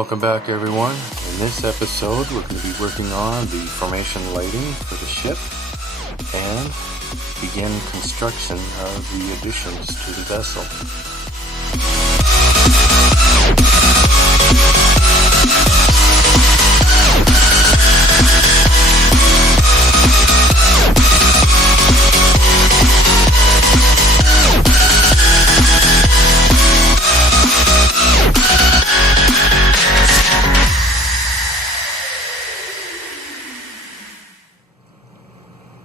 Welcome back, everyone. In this episode, we're going to be working on the formation lighting for the ship and begin construction of the additions to the vessel.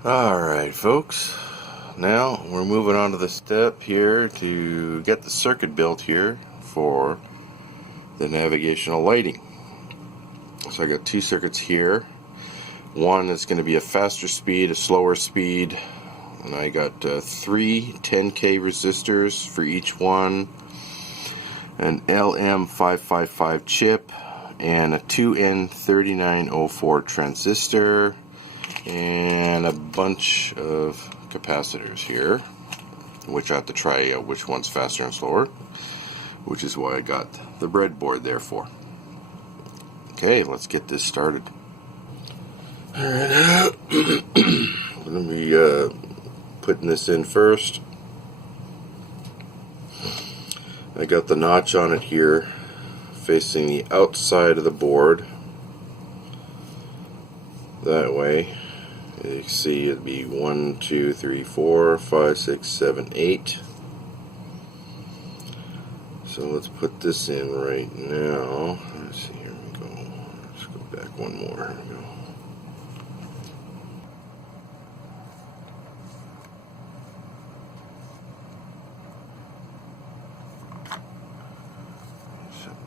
Alright folks, now we're moving on to the step here to get the circuit built here for the navigational lighting. So I got two circuits here. One is going to be a faster speed, a slower speed, and I got three 10K resistors for each one, an LM555 chip, and a 2N3904 transistor, and a bunch of capacitors here, which I have to try out which one's faster and slower, which is why I got the breadboard there for. Okay, let's get this started. Alright, let me putting this in first. I got the notch on it here facing the outside of the board. That way, you can see it'd be 1, 2, 3, 4, 5, 6, 7, 8. So let's put this in right now. Let's see, here we go. Let's go back one more. Here we go.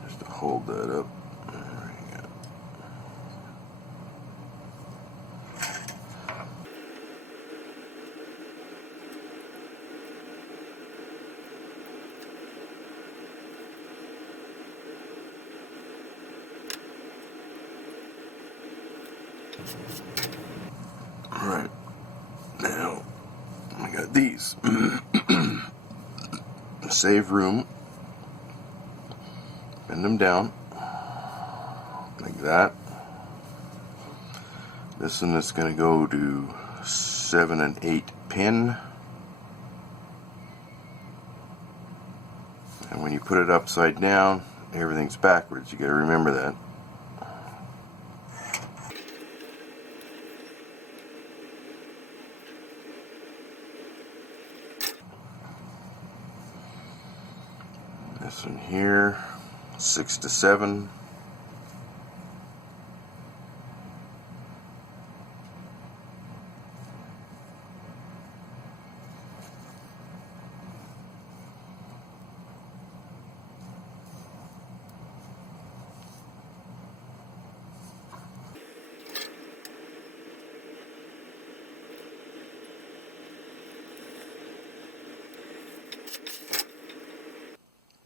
Just to hold that up. Alright, now I got these. Save room. Bend them down like that. This one is going to go to 7 and 8 pin. And when you put it upside down, everything's backwards. You got to remember that. This one here, 6 to 7.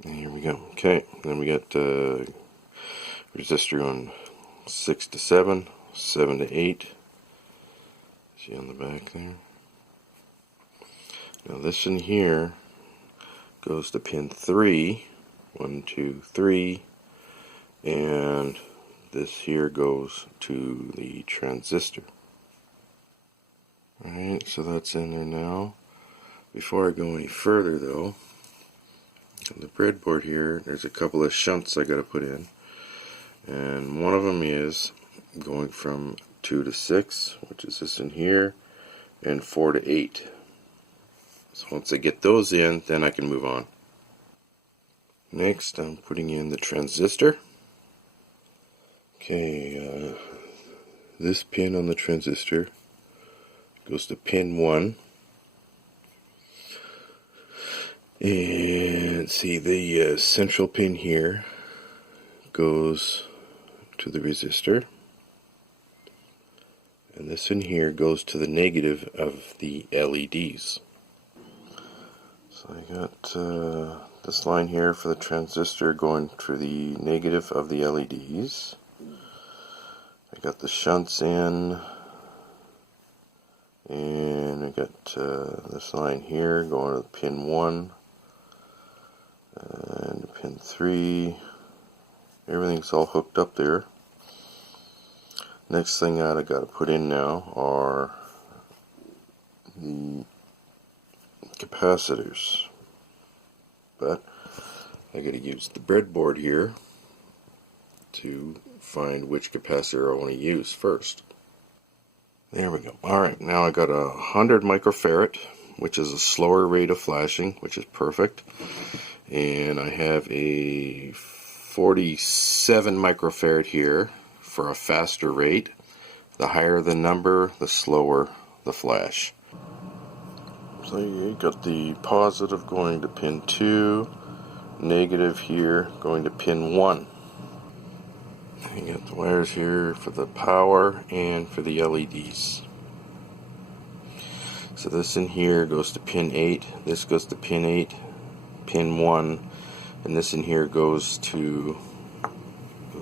And here we go. Okay, then we got resistor on 6 to 7, 7 to 8. See on the back there? Now this in here goes to pin 3, 1, 2, 3, and this here goes to the transistor. Alright, so that's in there now. Before I go any further though, on the breadboard here, there's a couple of shunts I got to put in, and one of them is going from 2 to 6, which is this in here, and 4 to 8. So once I get those in, then I can move on. Next, I'm putting in the transistor. Okay, this pin on the transistor goes to pin 1. And see, the central pin here goes to the resistor, and this in here goes to the negative of the LEDs. So I got this line here for the transistor going to the negative of the LEDs. I got the shunts in, and I got this line here going to pin 1. And pin 3, Everything's all hooked up there. Next thing I got to put in now are the capacitors. But I got to use the breadboard here to find which capacitor I want to use first. There we go. Alright, now I got 100 microfarad, which is a slower rate of flashing, which is perfect. And I have a 47 microfarad here for a faster rate. The higher the number, the slower the flash. So you got the positive going to pin 2, negative here going to pin 1. You got the wires here for the power and for the LEDs. So this in here goes to pin 8, this goes to pin 8, pin 1, and this in here goes to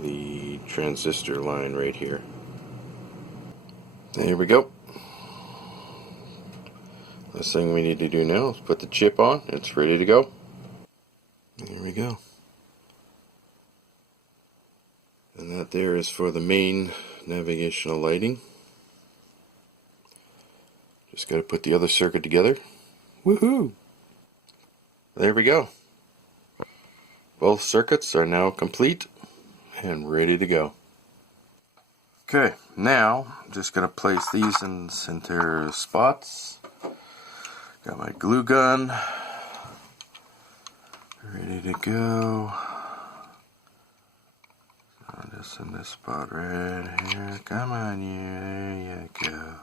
the transistor line right here. There we go. Last thing we need to do now is put the chip on. It's ready to go. There we go. And that there is for the main navigational lighting. Just got to put the other circuit together. Woohoo! There we go. Both circuits are now complete and ready to go. Okay, now I'm just going to place these in center spots. Got my glue gun ready to go. So just in this spot right here. Come on, you. There you go.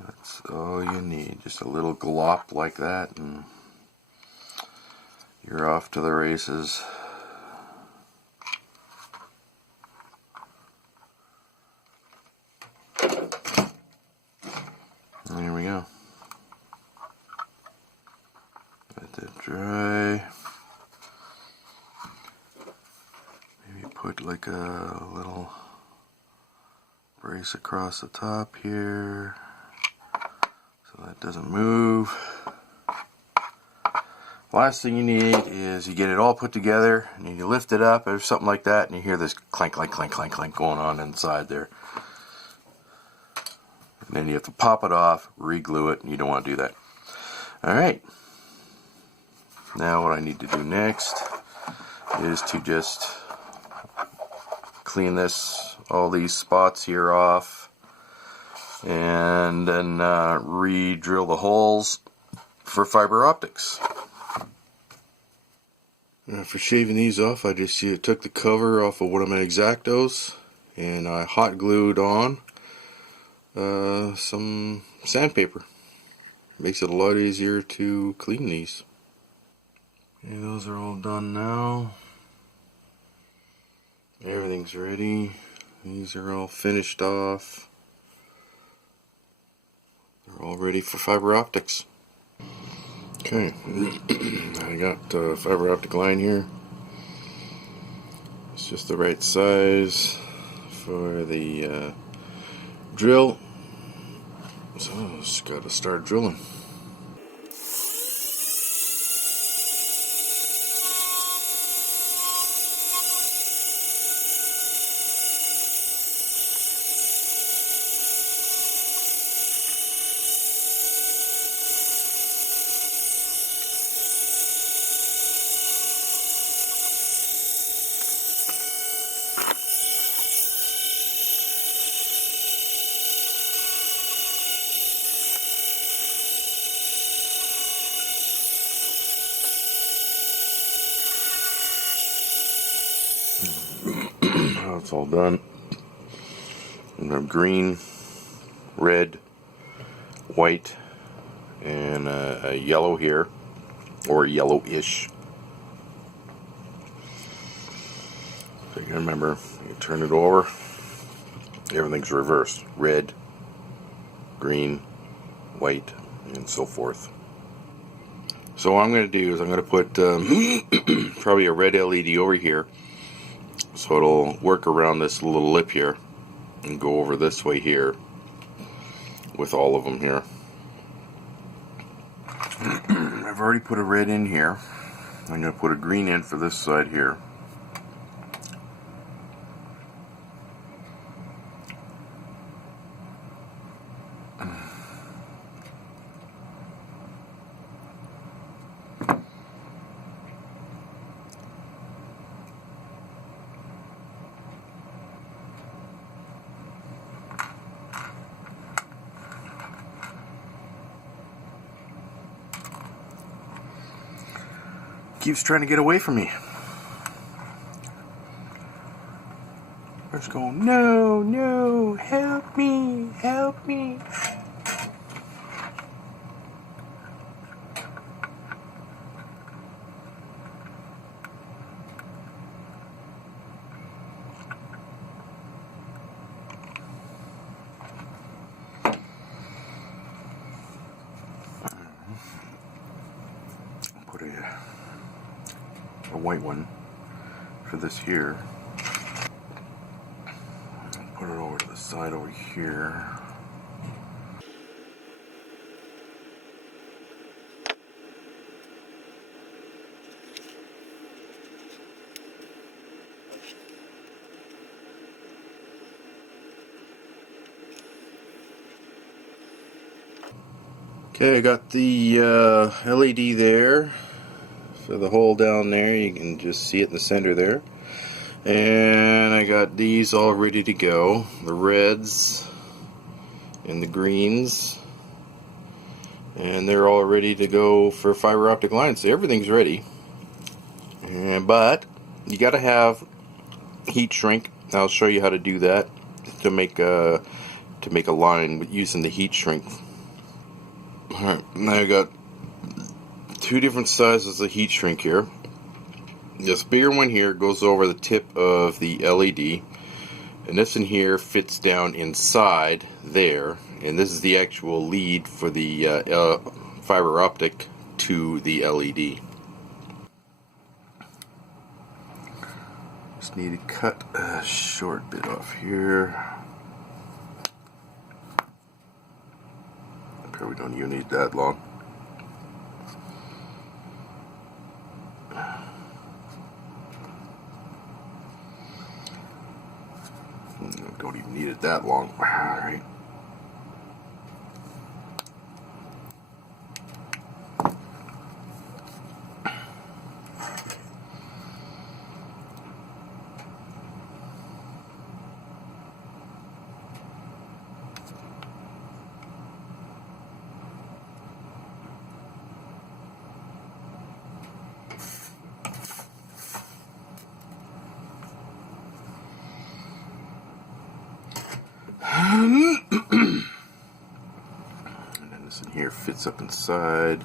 That's all you need. Just a little glop like that, and you're off to the races. There we go. Let that dry. Maybe put like a little brace across the top here so that doesn't move. Last thing you need is you get it all put together and you lift it up or something like that and you hear this clank, clank, clank, clank, clank going on inside there. And then you have to pop it off, re-glue it, and you don't want to do that. Alright. Now what I need to do next is to just clean all these spots here off, and then re-drill the holes for fiber optics. For shaving these off, I just took the cover off of one of my X-Actos and I hot glued on some sandpaper. Makes it a lot easier to clean these. Okay, those are all done now. Everything's ready. These are all finished off. They're all ready for fiber optics. Okay, I got fiber optic line here. It's just the right size for the drill. So just got to start drilling. It's all done. And I'm green, red, white, and a yellow here, or yellowish. So you remember, you turn it over, everything's reversed. Red, green, white, and so forth. So what I'm going to do is I'm going to put probably a red LED over here, so it'll work around this little lip here and go over this way here with all of them here. I've already put a red in here. I'm going to put a green in for this side here. keeps trying to get away from me. It's going, no, no, help me, help me. Put a white one for this here. Put it over to the side over here. Okay, I got the LED there. So the hole down there, you can just see it in the center there. And I got these all ready to go. The reds and the greens. And they're all ready to go for fiber optic lines. So everything's ready. But you got to have heat shrink. I'll show you how to do that to make a line using the heat shrink. Alright, now I got two different sizes of heat shrink here. This bigger one here goes over the tip of the LED, and this in here fits down inside there, and this is the actual lead for the fiber optic to the LED. Just need to cut a short bit off here. Probably don't even need that long. Don't even need it that long. Alright. And then this in here fits up inside.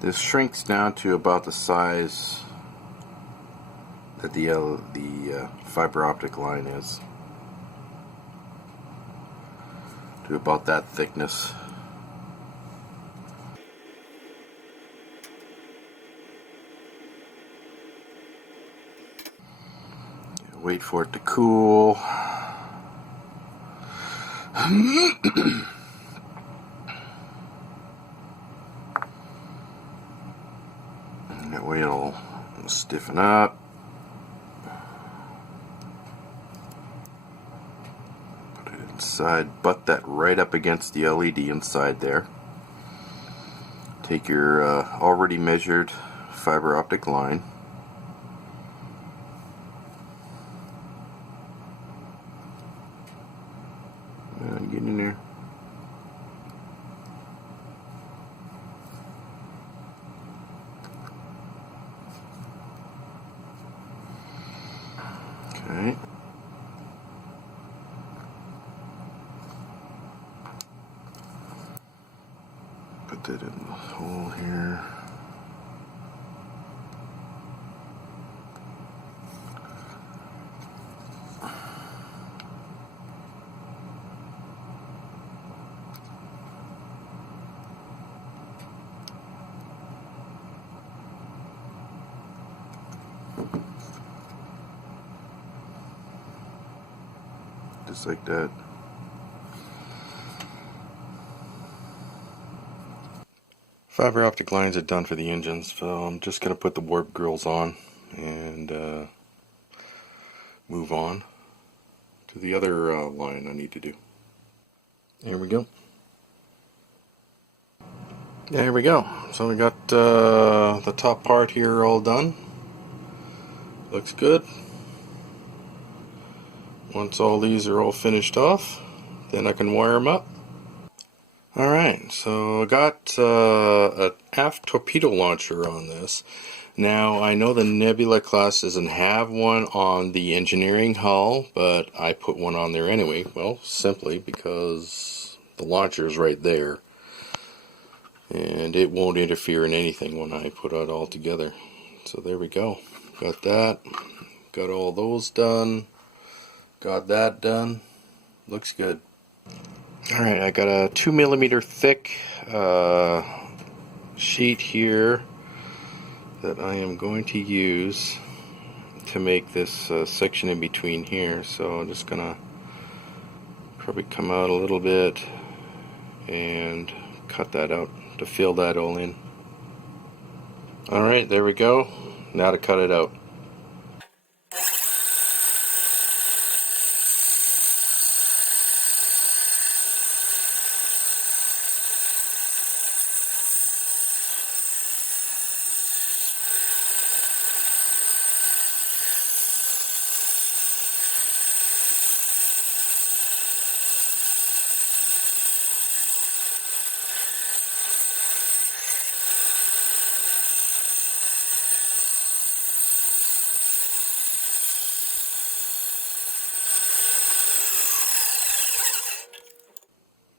This shrinks down to about the size that the fiber optic line is. To about that thickness. Wait for it to cool. And that way it'll stiffen up. Inside, butt that right up against the LED inside there. Take your already measured fiber optic line. And get in there. Okay. Put that in the hole here. Just like that. Fiber optic lines are done for the engines, so I'm just going to put the warp grills on and move on to the other line I need to do. Here we go. There we go. So we got the top part here all done. Looks good. Once all these are all finished off, then I can wire them up. Alright, so I got an aft torpedo launcher on this. Now, I know the Nebula-class doesn't have one on the engineering hull, but I put one on there anyway. Well, simply because the launcher is right there. And it won't interfere in anything when I put it all together. So there we go. Got that. Got all those done. Got that done. Looks good. Alright, I got a 2mm thick sheet here that I am going to use to make this section in between here. So I'm just gonna probably come out a little bit and cut that out to fill that all in. Alright, there we go. Now to cut it out.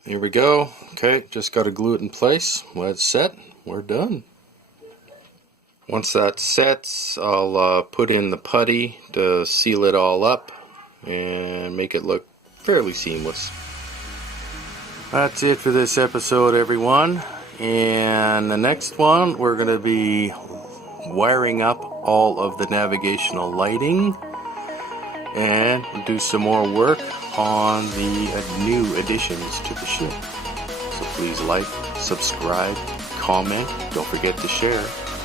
Here we go. Okay, just got to glue it in place. When it's set, we're done. Once that sets, I'll put in the putty to seal it all up and make it look fairly seamless. That's it for this episode, everyone. And the next one, we're going to be wiring up all of the navigational lighting and do some more work on the new additions to the ship. So please like, subscribe, comment, don't forget to share.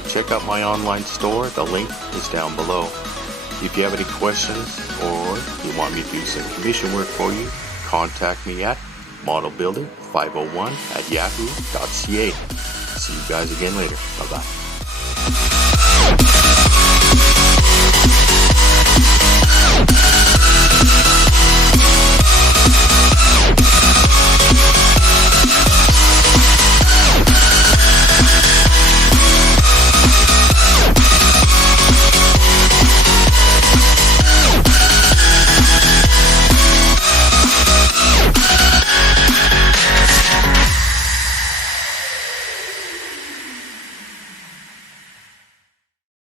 Check out my online store, the link is down below. If you have any questions or you want me to do some commission work for you, contact me at modelbuilder501@yahoo.ca. See you guys again later. Bye bye.